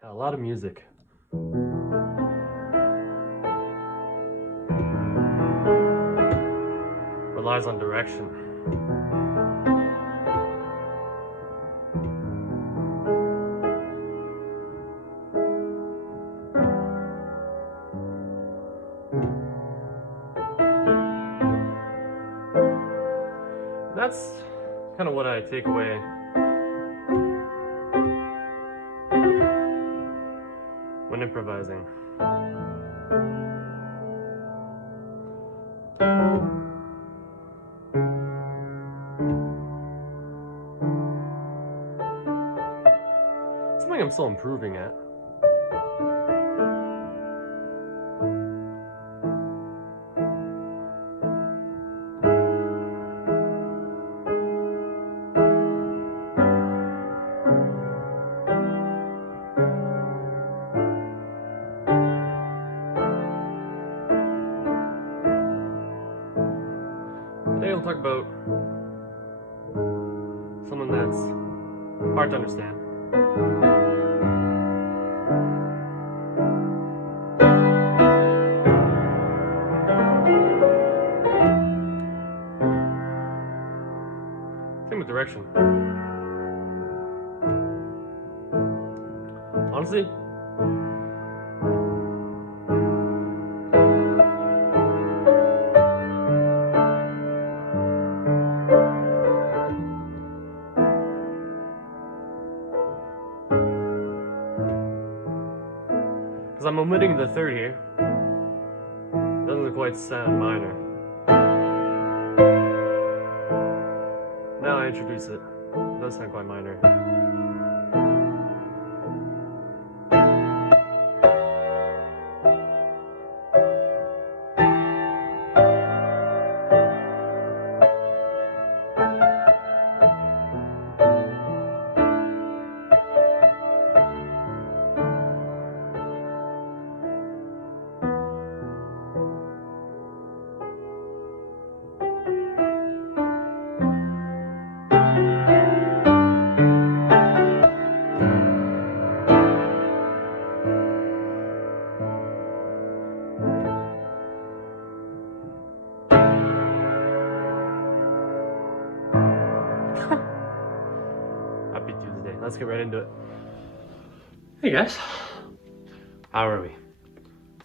A lot of music. Relies on direction. That's kind of what I take away when improvising. Something I'm still improving at. Today we'll talk about someone that's hard to understand. Same with direction. Honestly, because I'm omitting the third here, it doesn't quite sound minor. Now I introduce it. It does sound quite minor. Happy Tuesday. Let's get right into it. Hey guys, how are we?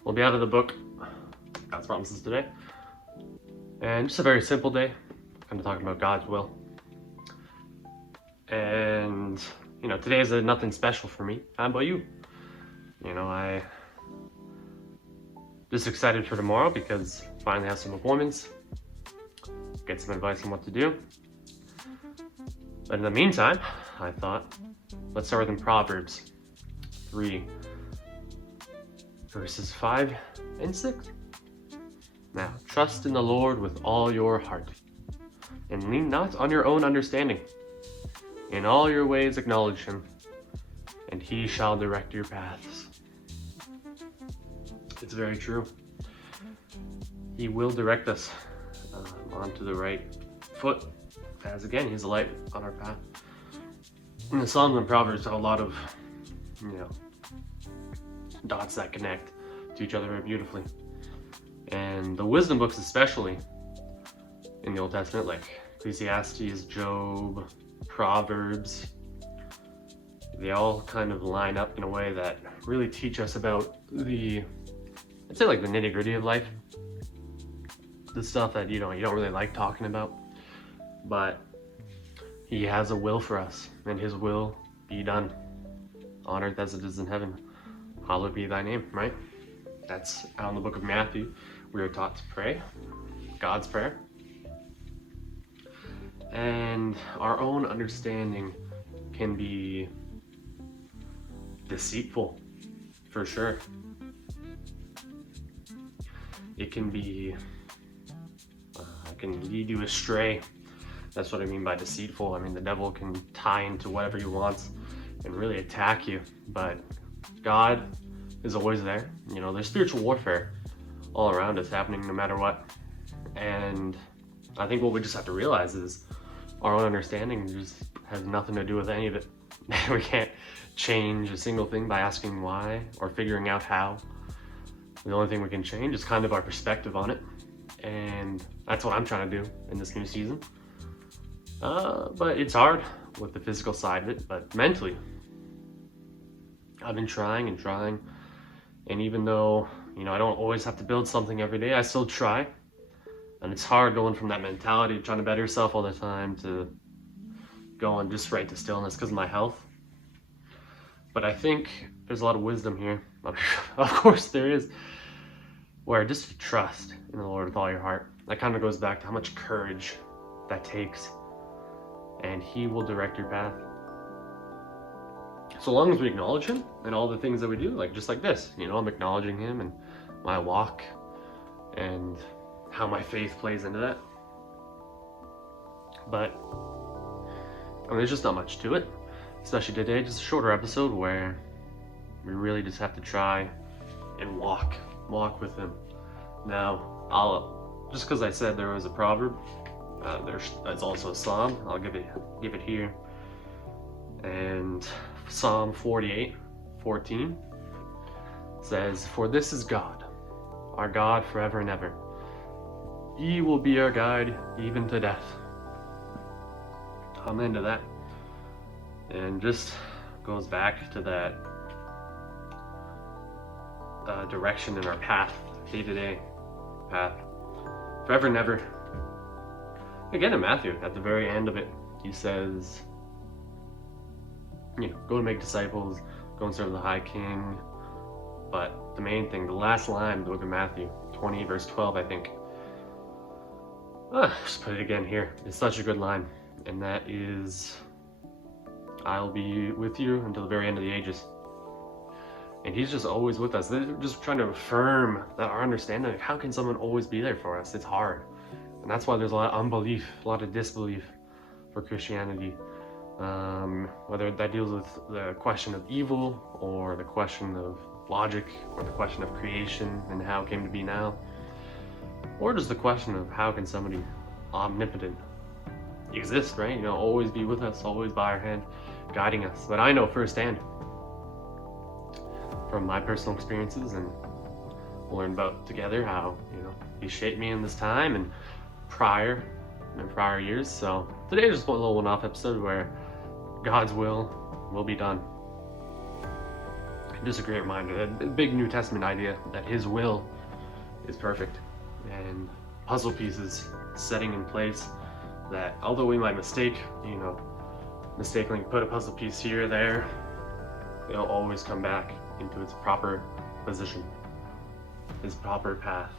We'll be out of the book God's Promises today, and just a very simple day, kind of talking about God's will. And today is nothing special for me. How about you? I just excited for tomorrow because finally have some appointments, get some advice on what to do. But in the meantime, I thought, let's start with in Proverbs 3, verses 5 and 6. Now, trust in the Lord with all your heart, and lean not on your own understanding. In all your ways acknowledge him, and he shall direct your paths. It's very true. He will direct us onto the right foot, as again, he's a light on our path. And the Psalms and Proverbs have a lot of, dots that connect to each other very beautifully. And the wisdom books especially in the Old Testament, like Ecclesiastes, Job, Proverbs, they all kind of line up in a way that really teach us about I'd say like the nitty-gritty of life. The stuff that you don't really like talking about. But he has a will for us, and his will be done on earth as it is in heaven. Hallowed be thy name, right? That's out in the book of Matthew. We are taught to pray God's prayer. And our own understanding can be deceitful, for sure. It can lead you astray. That's what I mean by deceitful. I mean, the devil can tie into whatever he wants and really attack you, but God is always there. There's spiritual warfare all around us happening no matter what. And I think what we just have to realize is our own understanding just has nothing to do with any of it. We can't change a single thing by asking why or figuring out how. The only thing we can change is kind of our perspective on it. And that's what I'm trying to do in this new season. But it's hard with the physical side of it, but mentally, I've been trying and trying. And even though, you know, I don't always have to build something every day, I still try. And it's hard going from that mentality of trying to better yourself all the time to going just right to stillness because of my health. But I think there's a lot of wisdom here. Of course there is. Where just trust in the Lord with all your heart. That kind of goes back to how much courage that takes. And He will direct your path. So long as we acknowledge Him and all the things that we do, like just like this, you know, I'm acknowledging Him and my walk and how my faith plays into that. But I mean, there's just not much to it, especially today. Just a shorter episode where we really just have to try and walk with Him. Now, I'll just because I said there was a proverb, there's also a psalm. I'll give it here. And Psalm 48:14 says, "For this is God, our God forever and ever. He will be our guide even to death." I'm into that. And just goes back to that direction in our path, day-to-day path, forever and ever. Again, in Matthew, at the very end of it, He says, you know, go to make disciples, go and serve the High King. But the main thing, the last line of the book of Matthew, 20 verse 12, I think. Just put it again here. It's such a good line. And that is, I'll be with you until the very end of the ages. And He's just always with us. They're just trying to affirm that our understanding, like, how can someone always be there for us? It's hard. And that's why there's a lot of unbelief, a lot of disbelief for Christianity. Whether that deals with the question of evil or the question of logic or the question of creation and how it came to be now, or just the question of how can somebody omnipotent exist, right? You know, always be with us, always by our hand, guiding us. But I know firsthand from my personal experiences, and we'll learn about together how, you know, He shaped me in this time and prior years. So today is just a little one-off episode where God's will be done. Just a great reminder, that big New Testament idea that His will is perfect, and puzzle pieces setting in place that although we might mistakenly put a puzzle piece here or there, it'll always come back into its proper position, His proper path,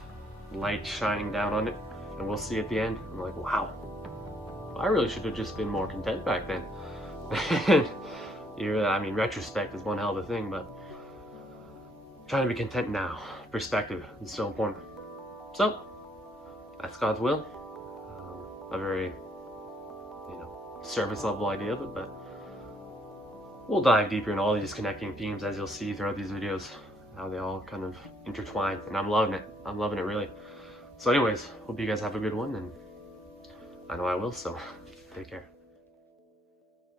light shining down on it, and we'll see at the end. I'm like, wow, I really should have just been more content back then. I mean, retrospect is one hell of a thing, but trying to be content now. Perspective is so important. So, that's God's will. A very, surface level idea of it, but we'll dive deeper in all these connecting themes, as you'll see throughout these videos, how they all kind of intertwine, and I'm loving it. I'm loving it, really. So anyways, hope you guys have a good one, and I know I will, so take care.